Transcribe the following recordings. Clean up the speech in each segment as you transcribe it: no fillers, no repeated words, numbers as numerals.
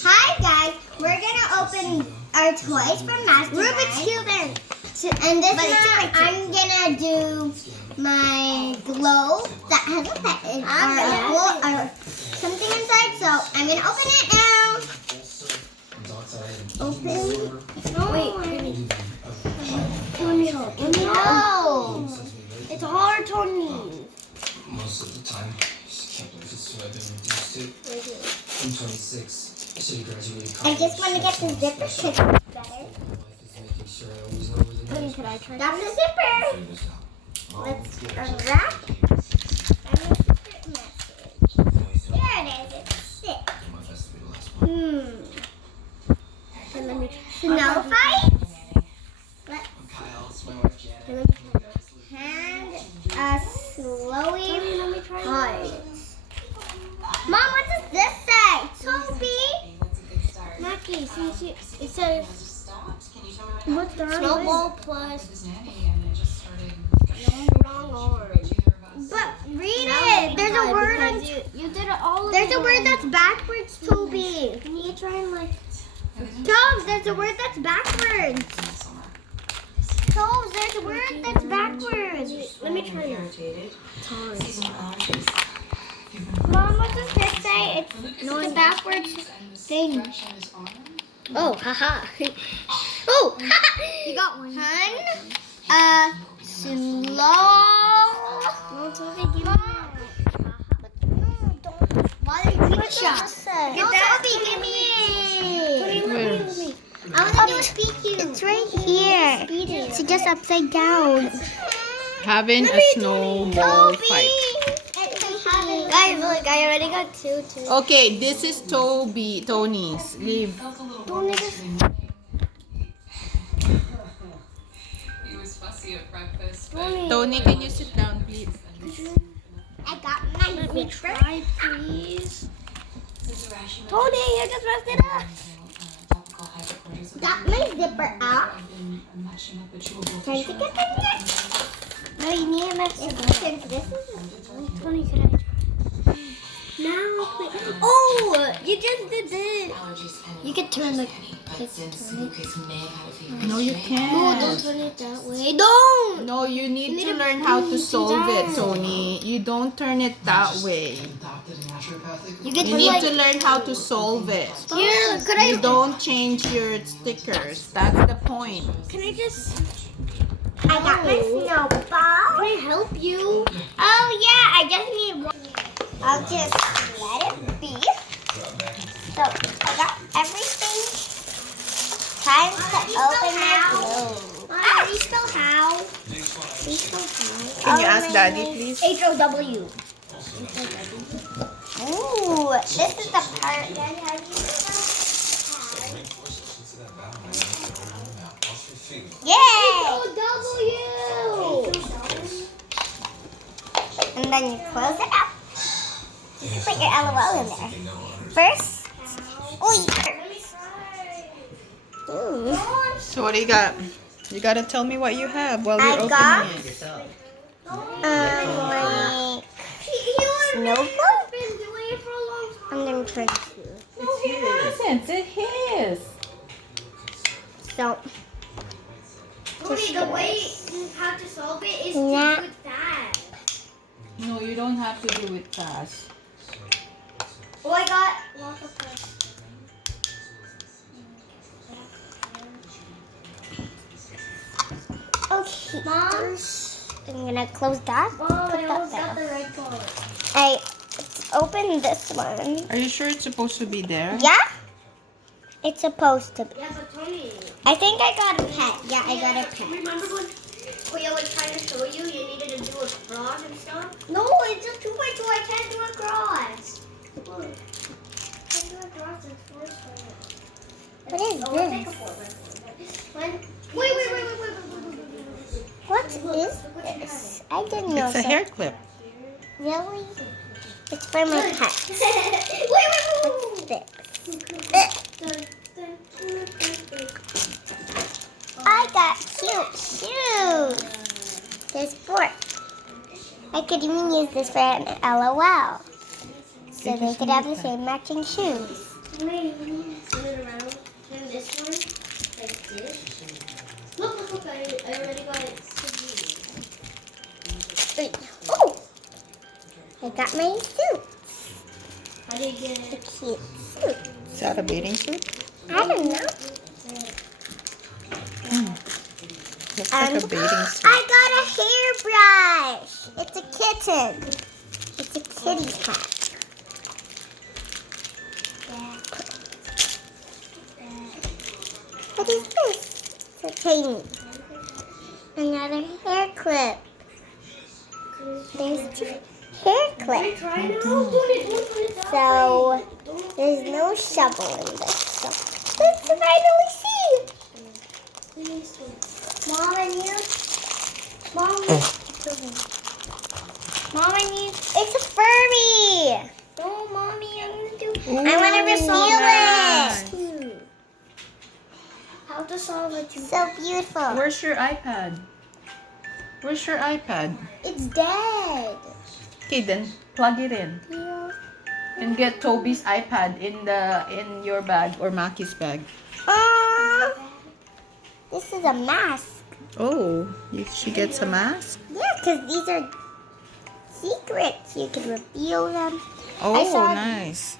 Hi guys, we're gonna open our toys from Mastermind. Rubik's Cube and this one I'm gonna do my globe that has a pet or something inside. So I'm gonna open it now. Open. Wait. No. It's hard, Tony. Most of the time, just can't believe it's what I've been reduced to. I'm 26. I just want to get the zipper shit better. Could I try? That's the zipper. Let's unwrap. And a secret message. There it is. It's sick. And let me snow fight. And a slowing heart. Mom, what does this say? Toby? Mackie, see, it says what's the snowball plus long arm. But read it. There's a word on. You did it all. There's a word that's backwards, Toby. Can you try and Toes, there's a word that's backwards. Toes, there's a word that's backwards. Let me try it. Mom, what does this say? It's the backwards thing. Oh, haha. Oh, haha. You got one. Hun, slow. No, Toby, give me that. Why are you say? No, Toby, give me it. I want to do a speak you. It's right here. It's just upside down. Having a snowball fight. Guys, look, I already got two. Okay, this is Tony's. Leave. Tony, Tony, can you sit down, please? I got my Let me zipper. try, please. Tony, I just messed it up. Got my zipper out. Trying to get them yet? No, you need to mess it up. Since this is Tony, can I try? Now, please. Oh, you just did this. You can turn the No, you No, can't. don't turn it that way. Don't. No, you need to learn how to solve it, Tony. You don't turn it that way. You You need to learn how to solve it. Here, could You don't change your stickers. That's the point. Can I just? I got my snowball. Can I help you? Oh yeah, I just need one. I'll just let it be. So I got everything. Time to open my globe. Please spell how. Please spell how. Can you ask Daddy, please? H-O-W. Ooh, this is the part. Daddy, how do you spell Yay! H-O-W. And then you close it up. You can put your LOL in there. First, ooh. So what do you got? You gotta tell me what you have while you're I got opening it. like snowball. I'm gonna try to. No, he hasn't. It's his. So. Tony, the way you have to solve it is Yeah. to do with that. No, you don't have to do it fast. Oh, I got lots of cards. Okay. Mom, I'm gonna close that. Oh, Put I that almost got there. the right card. Let's open this one. Are you sure it's supposed to be there? Yeah? It's supposed to be. Yeah, but Tony. I think I got a pet. Yeah, I got a pet. Remember when I was trying to show you, you needed to do a cross and stuff? No, it's a 2x2. I can't do a cross. Look. I can do a cross, it's 4 squares. What is Oh, we'll take a this? 4 by 4. Wait. What is this? I didn't know. It's a hair clip. Really? It's for my pet. What's this? I got cute shoes. There's 4. I could even use this for an LOL. So they could have the same matching shoes. Turn it around. Turn this one like this. Look, I already got it. Wait. Oh! I got my suit. How do you get The it? cute suit. Is that a bathing suit? I don't know. Looks like a bathing suit. I got a hairbrush. It's a kitten. It's a kitty cat. What is this? It's a tiny. Another hair clip. There's two hair clips. Try it out. Don't put it that So there's no shovel in this. So let's finally see. Mom, I need. Mom, Mom, I need. It's a furry. Oh, mommy, I'm gonna do. I want to reveal it. How to solve it? So beautiful. Where's your iPad? Where's your iPad? It's dead. Okay, then plug it in and get Toby's iPad in your bag or Maki's bag. This is a mask. Oh, she gets a mask? Yeah, because these are secrets. You can reveal them. Oh, saw- nice.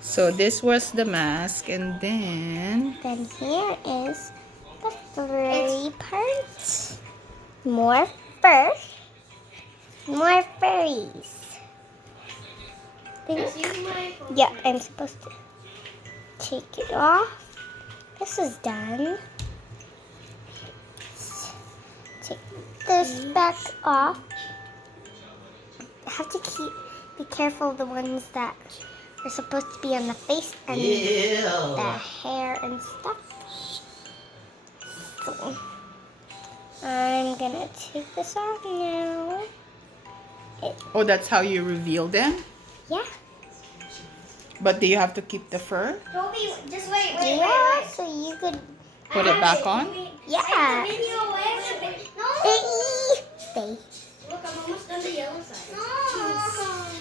So this was the mask, and then Then here is the furry part. More fur. More furries. Just use my phone. Yeah, I'm supposed to take it off. This is done. Take this back off. I have to be careful of the ones that are supposed to be on the face and the hair and stuff. So I'm gonna take this off now. oh, that's how you reveal them. Yeah. But do you have to keep the fur? Toby, just wait. Yeah, so you could. Put it back on? Yeah. Video away. No. Stay. Look, I'm almost done the yellow side. No.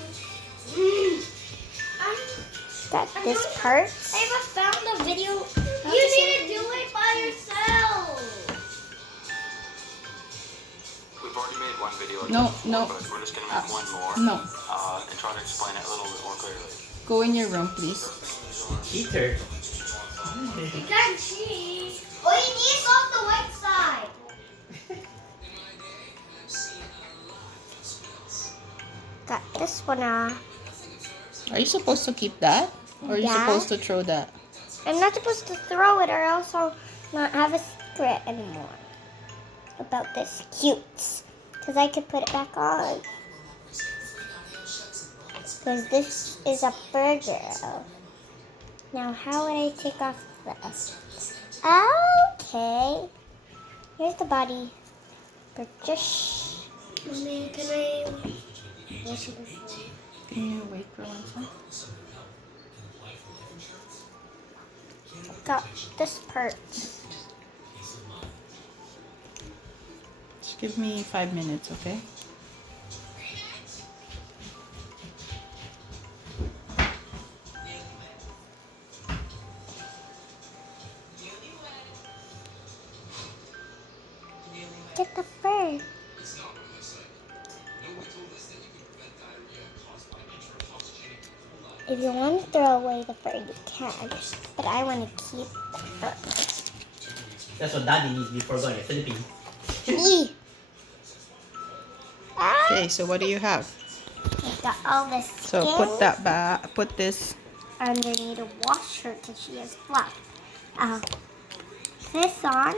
Got this part. I haven't found the video. You need to do it by yourself. We've already made one video. like No, this before, no. But we're just gonna make one more. No. And try to explain it a little bit more clearly. Go in your room, please. Peter. You can't cheat. Oh, you need off the white side. Got this one off. Are you supposed to keep that? Or are you Yeah. supposed to throw that? I'm not supposed to throw it or else I'll not have a secret anymore about this cute. Because I could put it back on. Because this is a fur girl. Now how would I take off this? Okay. Here's the body. Just Mommy, can I wash it before? Can you wait for 1 second? got this part. Just give me 5 minutes, okay? Get the fur. If you want to throw away the fur, you can. But I want to keep the fur. That's what Daddy needs before going to the Philippines. Eee. Ah, Okay, so what do you have? I got all this skin. So put that back, put this. Underneath to wash her because she has fluff. This on.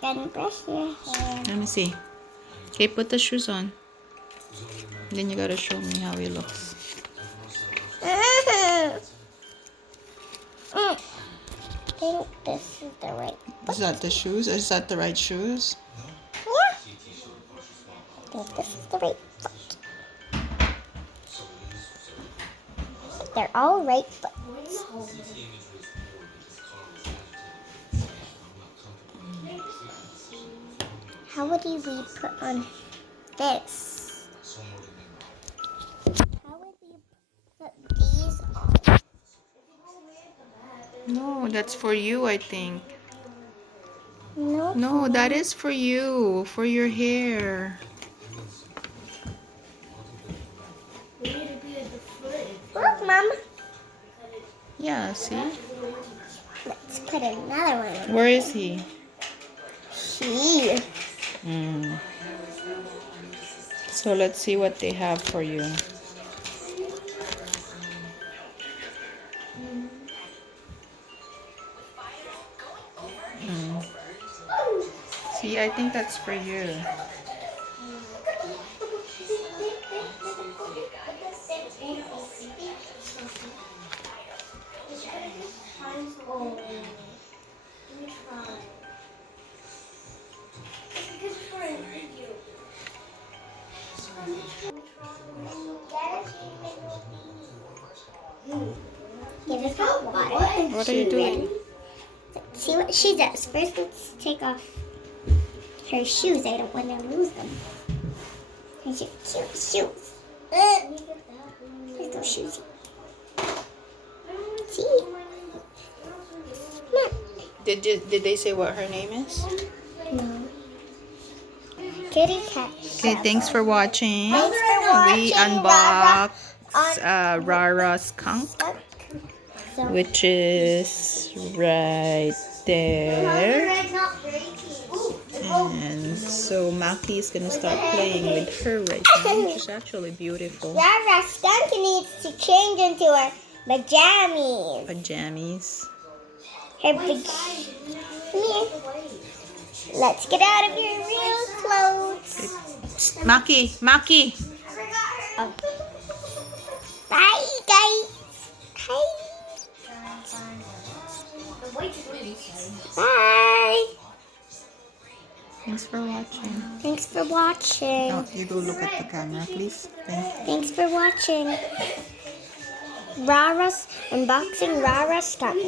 Then brush your hair. Let me see. Okay, put the shoes on. Then you gotta show me how he looks. I think this is the right. Is that the shoes? Is that the right shoes? Yeah. I think this is the right foot. They're all right foots. How would we put on this? How would we put these on? No, that's for you, I think. No. No, that is for you, for your hair. We need to be at the foot. Look, Mom. Yeah, see? Let's put another one on. Where is he? Here. Mm. So let's see what they have for you. Mm. See, I think that's for you. Oh. Let me try. Because for a video. Give us hot water. What are you doing? See what she does. First, let's take off her shoes. I don't want to lose them. Here's your cute shoes. Here's those shoes. See? Come on. Did they say what her name is? No. Kitty cat. Okay, thanks for watching. Thanks for watching, We unbox Rara. Rara's skunk, So, which is right there. And so Maki is gonna start playing with her right now, which is actually beautiful. Rara skunk needs to change into her pajamas. Pajamas. Her Let's get out of your real clothes. Maki, Maki. Oh. Bye, guys. Hi. Bye. Thanks for watching. Thanks for watching. Oh, you go look at the camera, please. Thanks for watching. Rara's unboxing Rara's skunk.